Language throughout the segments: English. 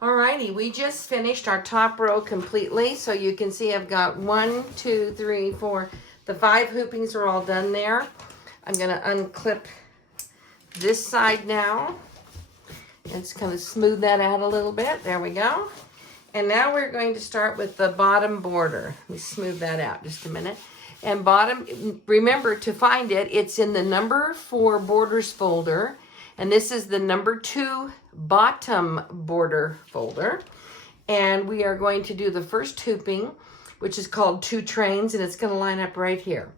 Alrighty, we just finished our top row completely. So you can see I've got 1, 2, 3, 4. The 5 hoopings are all done there. I'm going to unclip this side now. Let's kind of smooth that out a little bit. There we go. And now we're going to start with the bottom border. Let me smooth that out just a minute. And bottom, remember to find it, it's in the number 4 borders folder. And this is the number 2 bottom border folder. And we are going to do the first hooping, which is called 2 trains, and it's going to line up right here.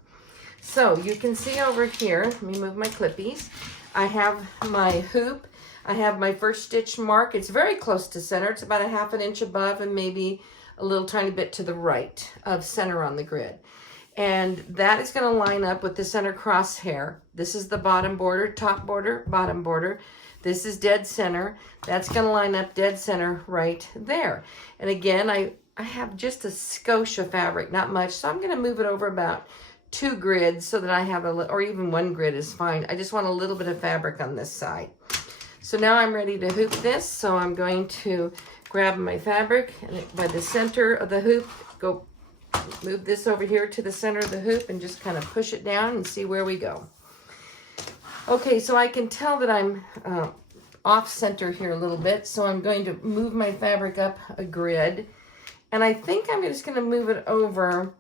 So you can see over here, let me move my clippies. I have my hoop. I have my first stitch mark. It's very close to center. It's about a 1/2 inch above and maybe a little tiny bit to the right of center on the grid. And that is going to line up with the center crosshair. This is the bottom border, top border, bottom border. This is dead center. That's going to line up dead center right there. And again, I have just a skosh of fabric, not much. So I'm going to move it over about 2 grids so that I have or even 1 grid is fine. I just want a little bit of fabric on this side. So now I'm ready to hoop this. So I'm going to grab my fabric and by the center of the hoop, go move this over here to the center of the hoop and just kind of push it down and see where we go. Okay, so I can tell that I'm off center here a little bit. So I'm going to move my fabric up a grid. And I think I'm just going to move it over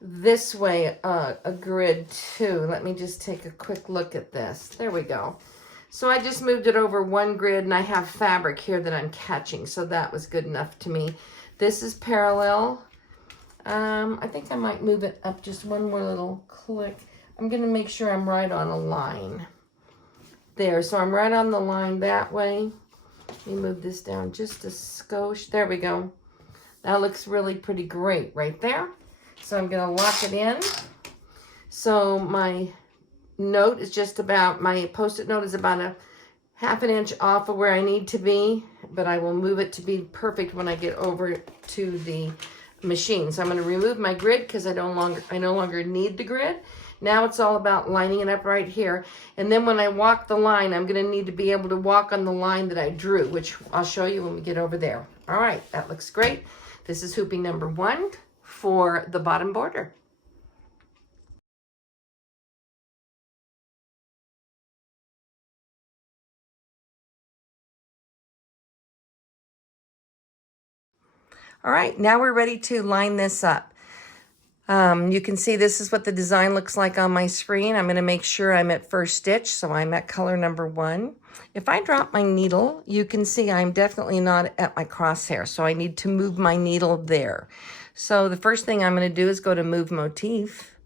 this way a grid too. Let me just take a quick look at this. There we go. So I just moved it over 1 grid and I have fabric here that I'm catching. So that was good enough to me. This is parallel. I think I might move it up just 1 more little click. I'm going to make sure I'm right on a line. There, so I'm right on the line that way. Let me move this down just a skosh. There we go. That looks really pretty great right there. So I'm going to lock it in. So my note is just about, my post-it note is about a 1/2 inch off of where I need to be, but I will move it to be perfect when I get over to the machine. So I'm going to remove my grid because I no longer need the grid. Now it's all about lining it up right here. And then when I walk the line, I'm going to need to be able to walk on the line that I drew, which I'll show you when we get over there. All right, that looks great. This is hooping number 1 for the bottom border. All right, now we're ready to line this up. You can see this is what the design looks like on my screen. I'm going to make sure I'm at first stitch, so I'm at color number 1. If I drop my needle, you can see I'm definitely not at my crosshair, so I need to move my needle there. So the first thing I'm going to do is go to Move Motif,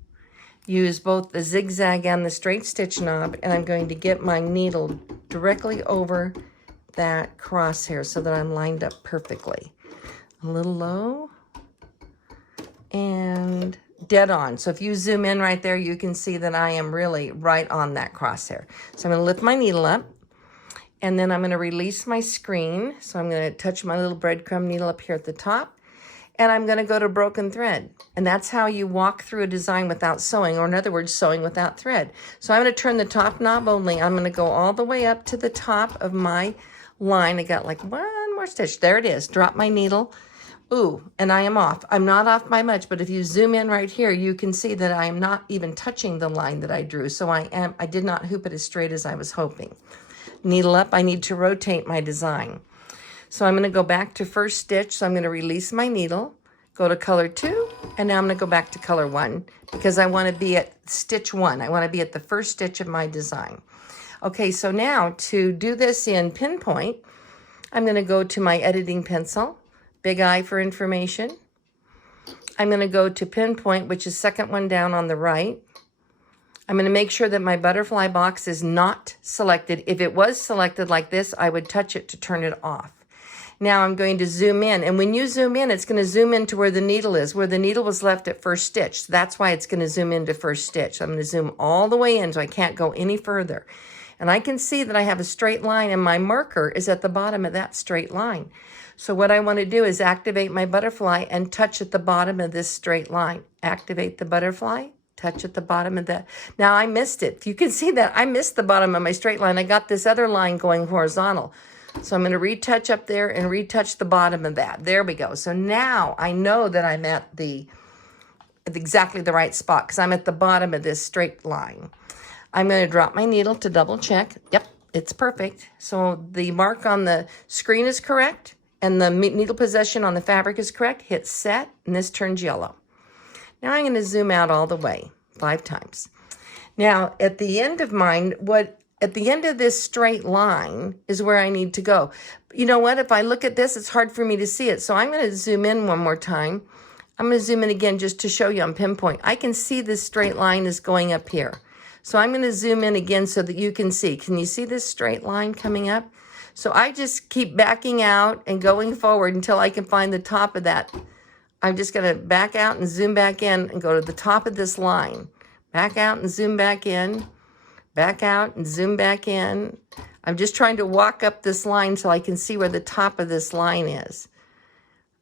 use both the zigzag and the straight stitch knob, and I'm going to get my needle directly over that crosshair so that I'm lined up perfectly. A little low and dead on. So if you zoom in right there, you can see that I am really right on that crosshair. So I'm going to lift my needle up and then I'm going to release my screen. So I'm going to touch my little breadcrumb needle up here at the top and I'm going to go to broken thread. And that's how you walk through a design without sewing, or in other words, sewing without thread. So I'm going to turn the top knob only. I'm going to go all the way up to the top of my line. I got like 1 more stitch. There it is. Drop my needle. Ooh, and I am off. I'm not off by much, but if you zoom in right here, you can see that I am not even touching the line that I drew. So I did not hoop it as straight as I was hoping. Needle up, I need to rotate my design. So I'm going to go back to first stitch. So I'm going to release my needle, go to color 2, and now I'm going to go back to color 1 because I want to be at stitch 1. I want to be at the first stitch of my design. Okay, so now to do this in Pinpoint, I'm going to go to my editing pencil. Big I for information. I'm going to go to Pinpoint, which is second one down on the right. I'm going to make sure that my butterfly box is not selected. If it was selected like this, I would touch it to turn it off. Now I'm going to zoom in. And when you zoom in, it's going to zoom into where the needle is, where the needle was left at first stitch. So that's why it's going to zoom into first stitch. So I'm going to zoom all the way in so I can't go any further. And I can see that I have a straight line and my marker is at the bottom of that straight line. So what I want to do is activate my butterfly and touch at the bottom of this straight line. Activate the butterfly, touch at the bottom of that. Now I missed it. You can see that I missed the bottom of my straight line. I got this other line going horizontal. So I'm going to retouch up there and retouch the bottom of that. There we go. So now I know that I'm at exactly the right spot because I'm at the bottom of this straight line. I'm going to drop my needle to double check. Yep, it's perfect. So the mark on the screen is correct and the needle position on the fabric is correct. Hit set and this turns yellow. Now I'm going to zoom out all the way 5 times. Now at the end of mine, at the end of this straight line is where I need to go. You know what? If I look at this, it's hard for me to see it. So I'm going to zoom in one more time. I'm going to zoom in again just to show you on pinpoint. I can see this straight line is going up here. So I'm going to zoom in again so that you can see. Can you see this straight line coming up? So I just keep backing out and going forward until I can find the top of that. I'm just going to back out and zoom back in and go to the top of this line. Back out and zoom back in. Back out and zoom back in. I'm just trying to walk up this line so I can see where the top of this line is.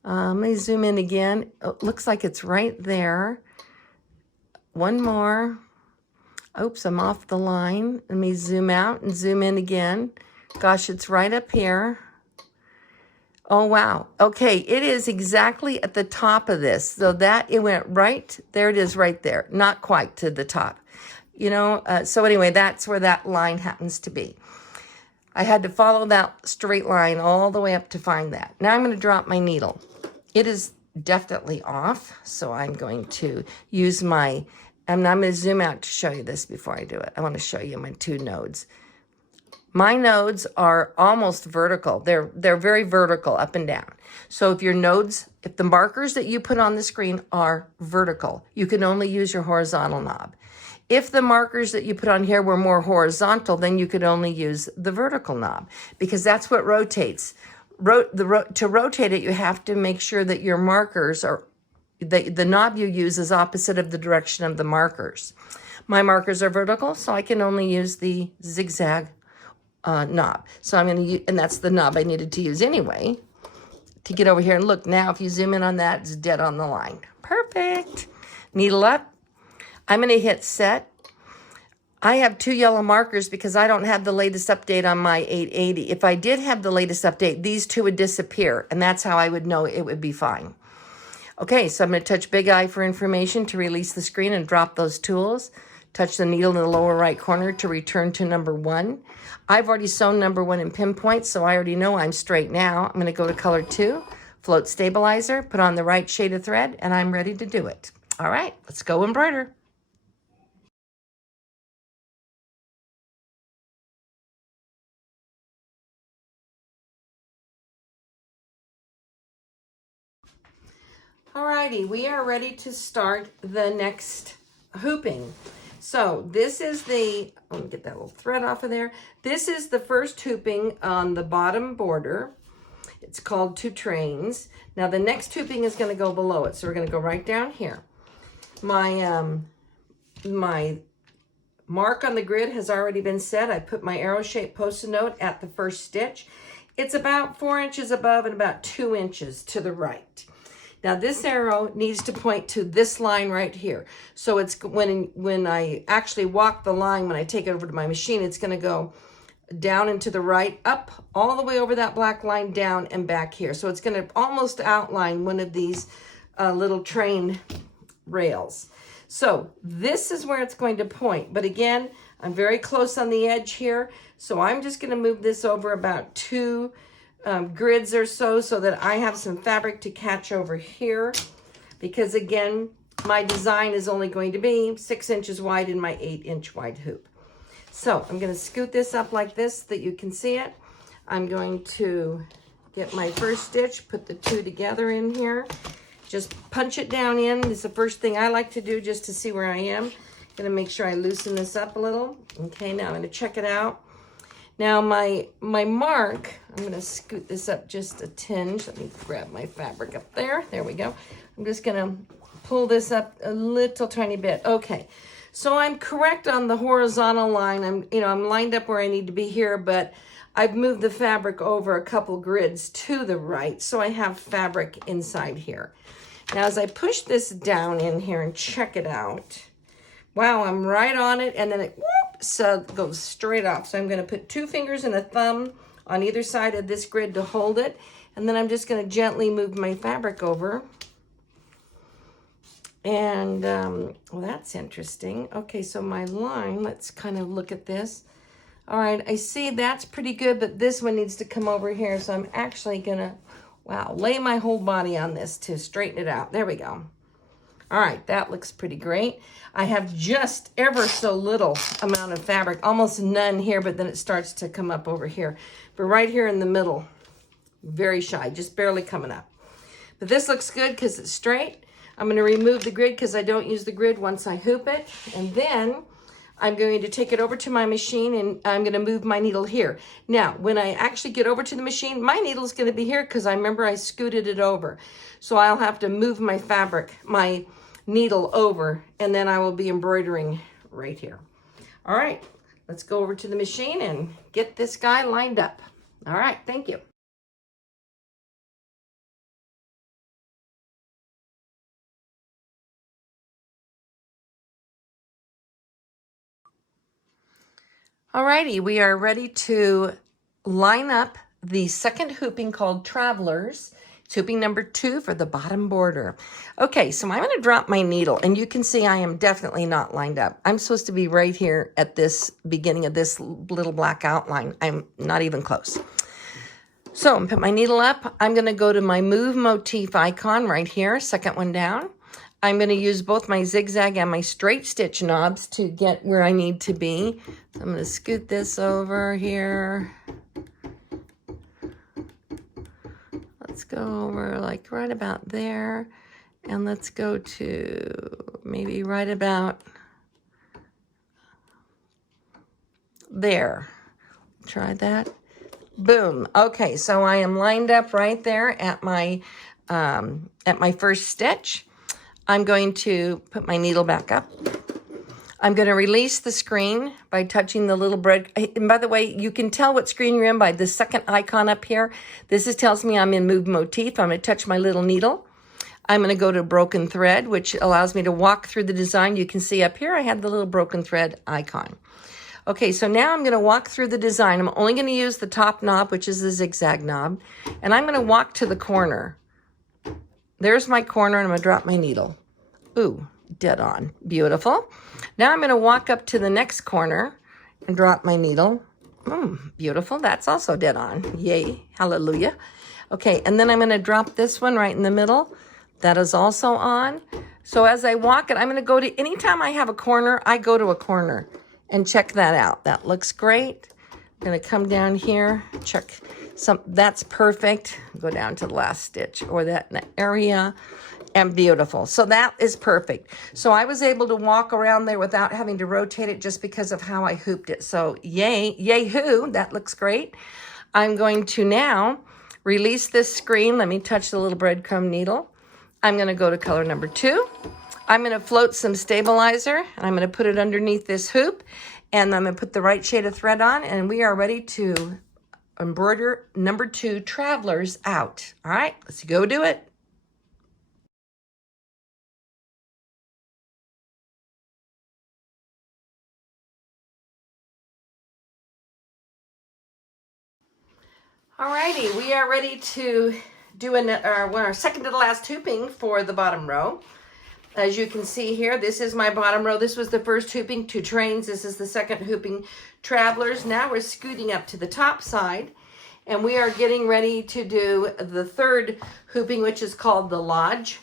Let me zoom in again. It looks like it's right there. One more. Oops, I'm off the line. Let me zoom out and zoom in again. Gosh, it's right up here. Oh, wow. Okay, it is exactly at the top of this. So that, it went right, there it is right there. Not quite to the top. You know, so anyway, that's where that line happens to be. I had to follow that straight line all the way up to find that. Now I'm going to drop my needle. It is definitely off, so I'm going to use my, and I'm going to zoom out to show you this before I do it. I want to show you my 2 nodes. My nodes are almost vertical. They're very vertical up and down. So if your nodes, if the markers that you put on the screen are vertical, you can only use your horizontal knob. If the markers that you put on here were more horizontal, then you could only use the vertical knob because that's what rotates. To rotate it, you have to make sure that your markers are, the knob you use is opposite of the direction of the markers. My markers are vertical, so I can only use the zigzag knob. So I'm going to use, and that's the knob I needed to use anyway to get over here. And look, now if you zoom in on that, it's dead on the line. Perfect. Needle up. I'm going to hit set. I have 2 yellow markers because I don't have the latest update on my 880. If I did have the latest update, these 2 would disappear, and that's how I would know it would be fine. Okay, so I'm going to touch Big I for information to release the screen and drop those tools. Touch the needle in the lower right corner to return to number 1. I've already sewn number 1 in pinpoint, so I already know I'm straight now. I'm going to go to color 2, float stabilizer, put on the right shade of thread, and I'm ready to do it. All right, let's go embroider. Alrighty, we are ready to start the next hooping. So this is the, let me get that little thread off of there. This is the first hooping on the bottom border. It's called 2 trains. Now the next hooping is going to go below it. So we're going to go right down here. My mark on the grid has already been set. I put my arrow shaped post-it note at the first stitch. It's about 4 inches above and about 2 inches to the right. Now this arrow needs to point to this line right here. So it's when I actually walk the line, when I take it over to my machine, it's going to go down and to the right, up all the way over that black line, down and back here. So it's going to almost outline one of these little train rails. So this is where it's going to point. But again, I'm very close on the edge here. So I'm just going to move this over about 2 grids or so that I have some fabric to catch over here, because again, my design is only going to be 6 inches wide in my 8-inch wide hoop. So I'm going to scoot this up like this so that you can see it. I'm going to get my first stitch, put the 2 together in here, just punch it down in. This is the first thing I like to do just to see where I am. Going to make sure I loosen this up a little. Okay, now I'm going to check it out. Now my mark, I'm going to scoot this up just a tinge. Let me grab my fabric up there. There we go. I'm just going to pull this up a little tiny bit. Okay, so I'm correct on the horizontal line. I'm lined up where I need to be here, but I've moved the fabric over a couple grids to the right, so I have fabric inside here. Now as I push this down in here and check it out, wow, I'm right on it, and then it so it goes straight off. So I'm going to put 2 fingers and a thumb on either side of this grid to hold it. And then I'm just going to gently move my fabric over. And, well, that's interesting. Okay, so my line, let's kind of look at this. All right, I see that's pretty good, but this one needs to come over here. So I'm actually going to, wow, lay my whole body on this to straighten it out. There we go. All right, that looks pretty great. I have just ever so little amount of fabric, almost none here, but then it starts to come up over here. But right here in the middle, very shy, just barely coming up. But this looks good because it's straight. I'm going to remove the grid because I don't use the grid once I hoop it. And then I'm going to take it over to my machine and I'm going to move my needle here. Now, when I actually get over to the machine, my needle is going to be here because I remember I scooted it over. So I'll have to move my fabric, my needle over, and then I will be embroidering right here. All right, let's go over to the machine and get this guy lined up. All right, thank you. Alrighty, we are ready to line up the second hooping called Travelers. It's hooping number 2 for the bottom border. Okay, so I'm going to drop my needle, and you can see I am definitely not lined up. I'm supposed to be right here at this beginning of this little black outline. I'm not even close. So I'm going to put my needle up. I'm going to go to my move motif icon right here, second one down. I'm going to use both my zigzag and my straight stitch knobs to get where I need to be. So I'm going to scoot this over here. Let's go over like right about there. And let's go to maybe right about there. Try that. Boom. Okay, so I am lined up right there at my first stitch. I'm going to put my needle back up. I'm going to release the screen by touching the little bread. And by the way, you can tell what screen you're in by the second icon up here. This tells me I'm in Move Motif. I'm going to touch my little needle. I'm going to go to Broken Thread, which allows me to walk through the design. You can see up here I have the little Broken Thread icon. Okay, so now I'm going to walk through the design. I'm only going to use the top knob, which is the zigzag knob. And I'm going to walk to the corner. There's my corner, and I'm going to drop my needle. Ooh, dead on. Beautiful. Now I'm going to walk up to the next corner and drop my needle. Beautiful. That's also dead on. Yay. Hallelujah. Okay, and then I'm going to drop this one right in the middle. That is also on. So as I walk it, I'm going to go to, anytime I have a corner, I go to a corner and check that out. That looks great. I'm going to come down here, check some, that's perfect. Go down to the last stitch or that area, and beautiful. So that is perfect. So I was able to walk around there without having to rotate it just because of how I hooped it. So yay-hoo, that looks great. I'm going to now release this screen. Let me touch the little breadcrumb needle. I'm going to go to color number 2. I'm going to float some stabilizer, and I'm going to put it underneath this hoop, and I'm going to put the right shade of thread on, and we are ready to embroider number 2, Travelers, out. All right, let's go do it. Alrighty, we are ready to do our second to the last hooping for the bottom row. As you can see here, this is my bottom row. This was the first hooping, 2 trains. This is the second hooping, Travelers. Now we're scooting up to the top side, and we are getting ready to do the third hooping, which is called the Lodge.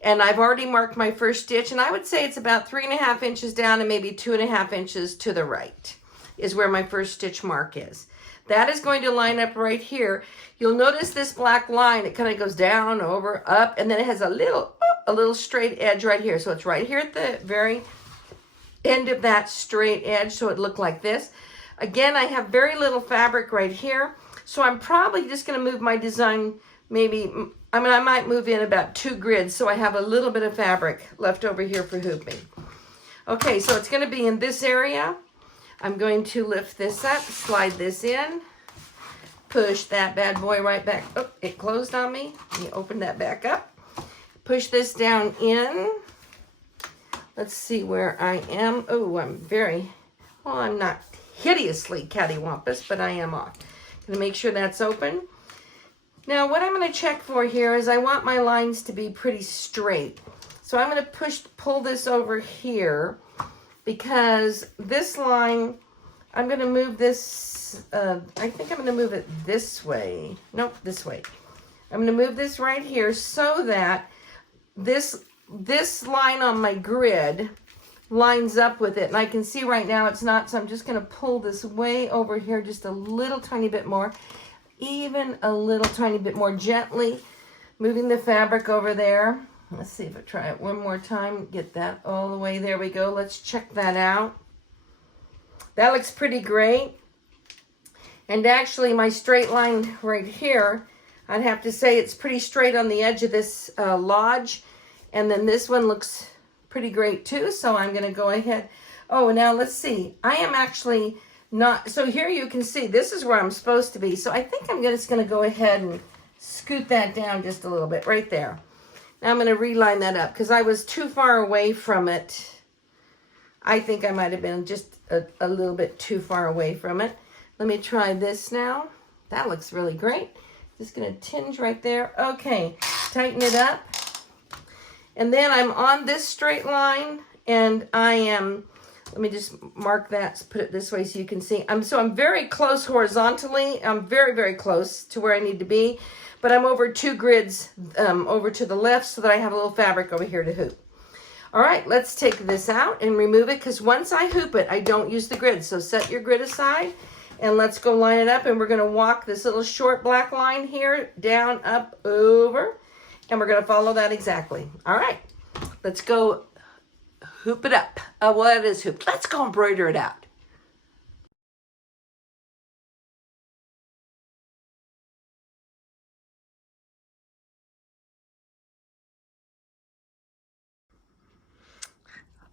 And I've already marked my first stitch, and I would say it's about 3.5 inches down and maybe 2.5 inches to the right is where my first stitch mark is. That is going to line up right here. You'll notice this black line, it kind of goes down, over, up, and then it has a little straight edge right here. So it's right here at the very end of that straight edge, so it looked like this. Again, I have very little fabric right here, so I'm probably just going to move my design maybe, I might move in about 2 grids, so I have a little bit of fabric left over here for hooping. Okay, so it's going to be in this area. I'm going to lift this up, slide this in, push that bad boy right back. Oh, it closed on me. Let me open that back up. Push this down in. Let's see where I am. Oh, I'm not hideously cattywampus, but I am off. Gonna make sure that's open. Now what I'm gonna check for here is I want my lines to be pretty straight. So I'm gonna pull this over here because this line, I'm gonna move this, I think I'm gonna move it this way. Nope, this way. I'm gonna move this right here so that this line on my grid lines up with it. And I can see right now it's not, so I'm just gonna pull this way over here just a little tiny bit more, even a little tiny bit more gently, moving the fabric over there. Let's see if I try it one more time, get that all the way, there we go. Let's check that out. That looks pretty great. And actually my straight line right here, I'd have to say it's pretty straight on the edge of this lodge. And then this one looks pretty great too. So I'm gonna go ahead. Oh, now let's see. I am actually not, so here you can see, this is where I'm supposed to be. So I think I'm just gonna go ahead and scoot that down just a little bit right there. Now I'm gonna reline that up because I was too far away from it. I think I might have been just a little bit too far away from it. Let me try this now. That looks really great. Just gonna tinge right there. Okay, tighten it up. And then I'm on this straight line and I am, let me just mark that, put it this way so you can see. I'm very close horizontally. I'm very, very close to where I need to be, but I'm over 2 grids over to the left so that I have a little fabric over here to hoop. All right, let's take this out and remove it because once I hoop it, I don't use the grid. So set your grid aside and let's go line it up, and we're gonna walk this little short black line here, down, up, over, and we're gonna follow that exactly. All right, let's go hoop it up. Well, that is hooped. Let's go embroider it out.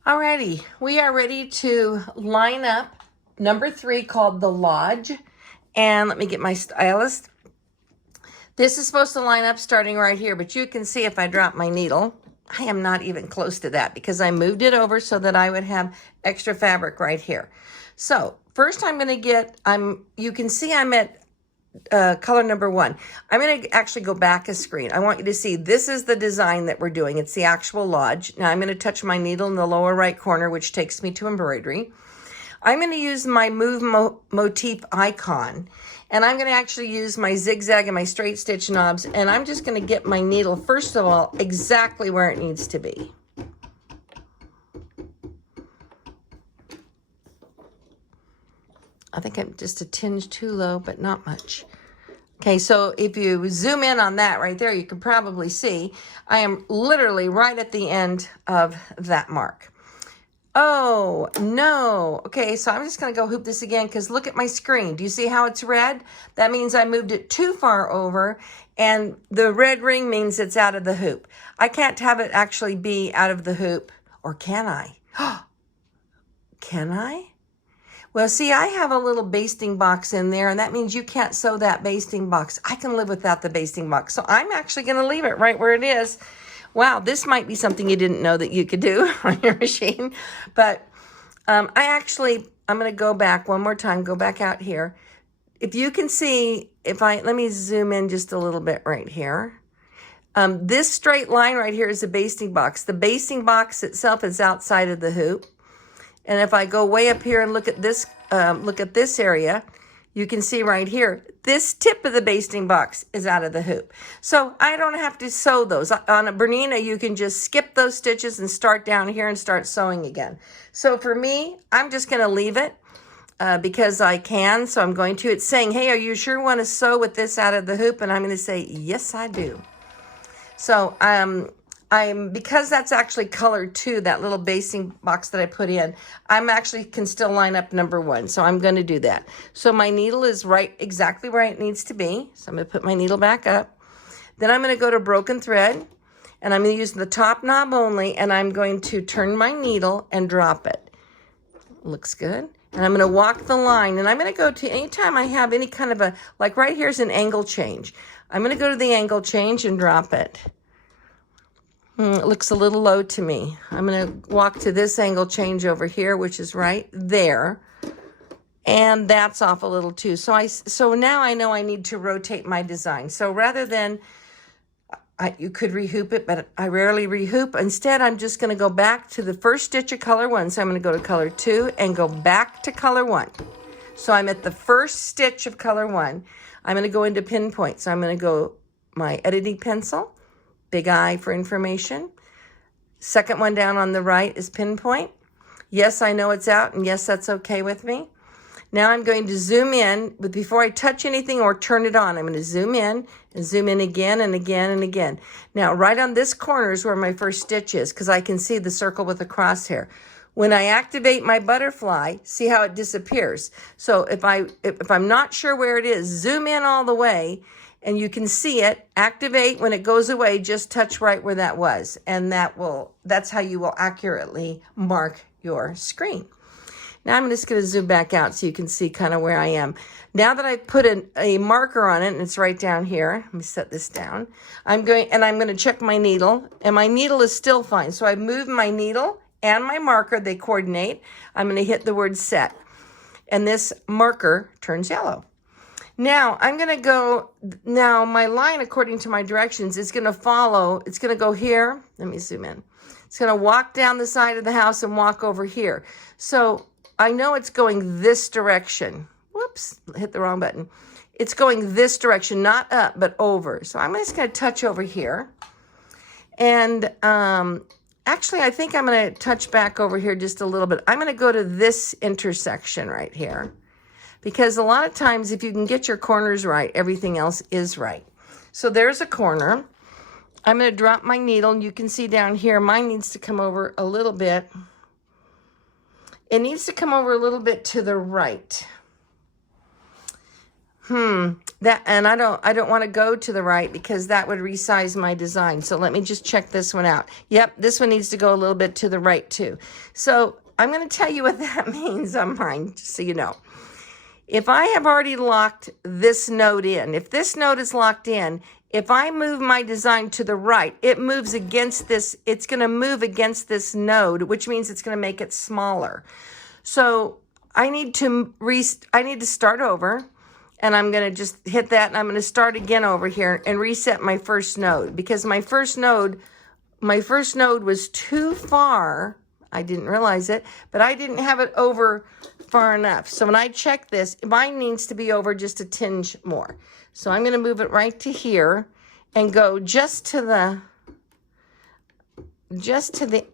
Alrighty, we are ready to line up number 3 called the lodge. And let me get my stylus. This is supposed to line up starting right here, but you can see if I drop my needle, I am not even close to that because I moved it over so that I would have extra fabric right here. So first I'm gonna get, you can see I'm at color number 1. I'm going to actually go back a screen. I want you to see this is the design that we're doing. It's the actual lodge. Now I'm going to touch my needle in the lower right corner, which takes me to embroidery. I'm going to use my move motif icon, and I'm going to actually use my zigzag and my straight stitch knobs, and I'm just going to get my needle, first of all, exactly where it needs to be. I think I'm just a tinge too low, but not much. Okay, so if you zoom in on that right there, you can probably see I am literally right at the end of that mark. Oh, no. Okay, so I'm just going to go hoop this again because look at my screen. Do you see how it's red? That means I moved it too far over, and the red ring means it's out of the hoop. I can't have it actually be out of the hoop, or can I? Can I? Well, see, I have a little basting box in there, and that means you can't sew that basting box. I can live without the basting box, so I'm actually going to leave it right where it is. Wow, this might be something you didn't know that you could do on your machine, but I'm going to go back one more time, go back out here. If you can see, let me zoom in just a little bit right here. This straight line right here is a basting box. The basting box itself is outside of the hoop. And if I go way up here and look at this area, you can see right here, this tip of the basting box is out of the hoop. So I don't have to sew those. On a Bernina, you can just skip those stitches and start down here and start sewing again. So for me, I'm just gonna leave it because I can, so I'm going to. It's saying, hey, are you sure you wanna sew with this out of the hoop? And I'm gonna say, yes, I do. So because that's actually colored too, that little basting box that I put in, I'm actually can still line up number 1. So I'm going to do that. So my needle is exactly where it needs to be. So I'm going to put my needle back up. Then I'm going to go to broken thread, and I'm going to use the top knob only, and I'm going to turn my needle and drop it. Looks good. And I'm going to walk the line, and I'm going to go to anytime I have any kind of like right here's an angle change. I'm going to go to the angle change and drop it. It looks a little low to me. I'm going to walk to this angle change over here, which is right there. And that's off a little too. So now I know I need to rotate my design. So rather than, you could rehoop it, but I rarely rehoop. Instead, I'm just going to go back to the first stitch of color 1. So I'm going to go to color 2 and go back to color 1. So I'm at the first stitch of color 1. I'm going to go into pinpoint. So I'm going to go my editing pencil, big I for information. Second one down on the right is pinpoint. Yes, I know it's out, and yes, that's okay with me. Now I'm going to zoom in, but before I touch anything or turn it on, I'm going to zoom in and zoom in again and again and again. Now, right on this corner is where my first stitch is, because I can see the circle with the crosshair. When I activate my butterfly, see how it disappears. So if I'm not sure where it is, zoom in all the way, and you can see it. Activate. When it goes away, just touch right where that was, and that's how you will accurately mark your screen. Now I'm just going to zoom back out so you can see kind of where I am. Now that I've put a marker on it, and it's right down here, let me set this down. I'm going to check my needle, and my needle is still fine. So I've moved my needle and my marker, they coordinate. I'm going to hit the word set, and this marker turns yellow. Now I'm going to go, now my line according to my directions is going to follow, it's going to go here. Let me zoom in. It's going to walk down the side of the house and walk over here. So I know it's going this direction. Whoops, hit the wrong button. It's going this direction, not up, but over. So I'm just going to touch over here. And actually, I think I'm going to touch back over here just a little bit. I'm going to go to this intersection right here. Because a lot of times, if you can get your corners right, everything else is right. So there's a corner. I'm going to drop my needle, and you can see down here, mine needs to come over a little bit. It needs to come over a little bit to the right. And I don't want to go to the right because that would resize my design. So let me just check this one out. Yep, this one needs to go a little bit to the right too. So I'm going to tell you what that means on mine, just so you know. If I have already locked this node in, if this node is locked in, if I move my design to the right, it moves against this, it's going to move against this node, which means it's going to make it smaller. So I need to start over, and I'm going to just hit that, and I'm going to start again over here and reset my first node, because my first node was too far. I didn't realize it, but I didn't have it over far enough. So when I check this, mine needs to be over just a tinge more. So I'm going to move it right to here and go just to the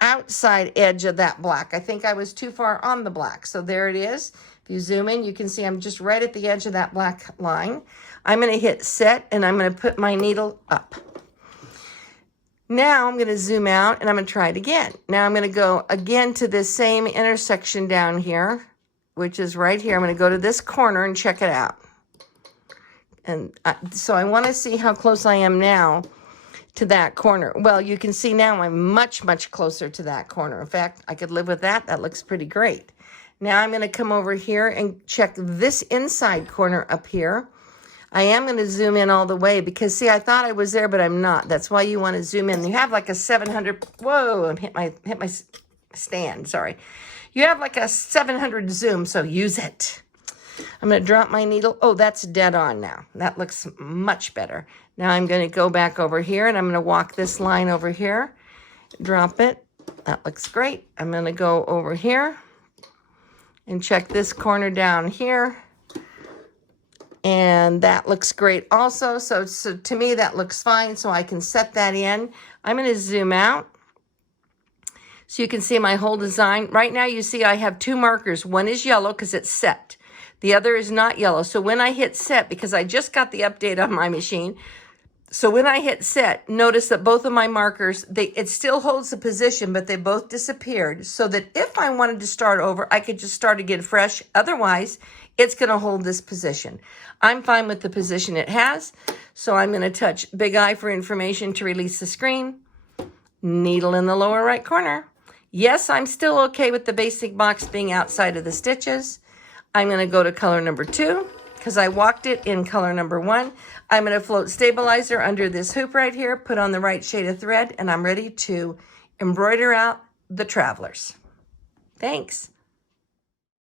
outside edge of that black. I think I was too far on the black. So there it is. If you zoom in, you can see I'm just right at the edge of that black line. I'm going to hit set, and I'm going to put my needle up. Now I'm going to zoom out, and I'm going to try it again. Now I'm going to go again to this same intersection down here, which is right here. I'm going to go to this corner and check it out. And so I want to see how close I am now to that corner. Well, you can see now I'm much, much closer to that corner. In fact, I could live with that. That looks pretty great. Now I'm going to come over here and check this inside corner up here. I am going to zoom in all the way because, see, I thought I was there, but I'm not. That's why you want to zoom in. You have like a 700, whoa, I hit my stand, sorry. You have like a 700 zoom, so use it. I'm going to drop my needle. Oh, that's dead on now. That looks much better. Now I'm going to go back over here, and I'm going to walk this line over here. Drop it. That looks great. I'm going to go over here and check this corner down here. And that looks great also. So to me, that looks fine. So I can set that in. I'm going to zoom out so you can see my whole design. Right now, you see I have two markers. One is yellow because it's set. The other is not yellow. So when I hit set, because I just got the update on my machine, so when I hit set, notice that both of my markers, it still holds the position, but they both disappeared, so that if I wanted to start over, I could just start again fresh. Otherwise, it's going to hold this position. I'm fine with the position it has, so I'm going to touch big I for information to release the screen. Needle in the lower right corner. Yes, I'm still okay with the basic box being outside of the stitches. I'm going to go to color number 2 because I walked it in color number 1. I'm going to float stabilizer under this hoop right here, put on the right shade of thread, and I'm ready to embroider out the travelers. Thanks.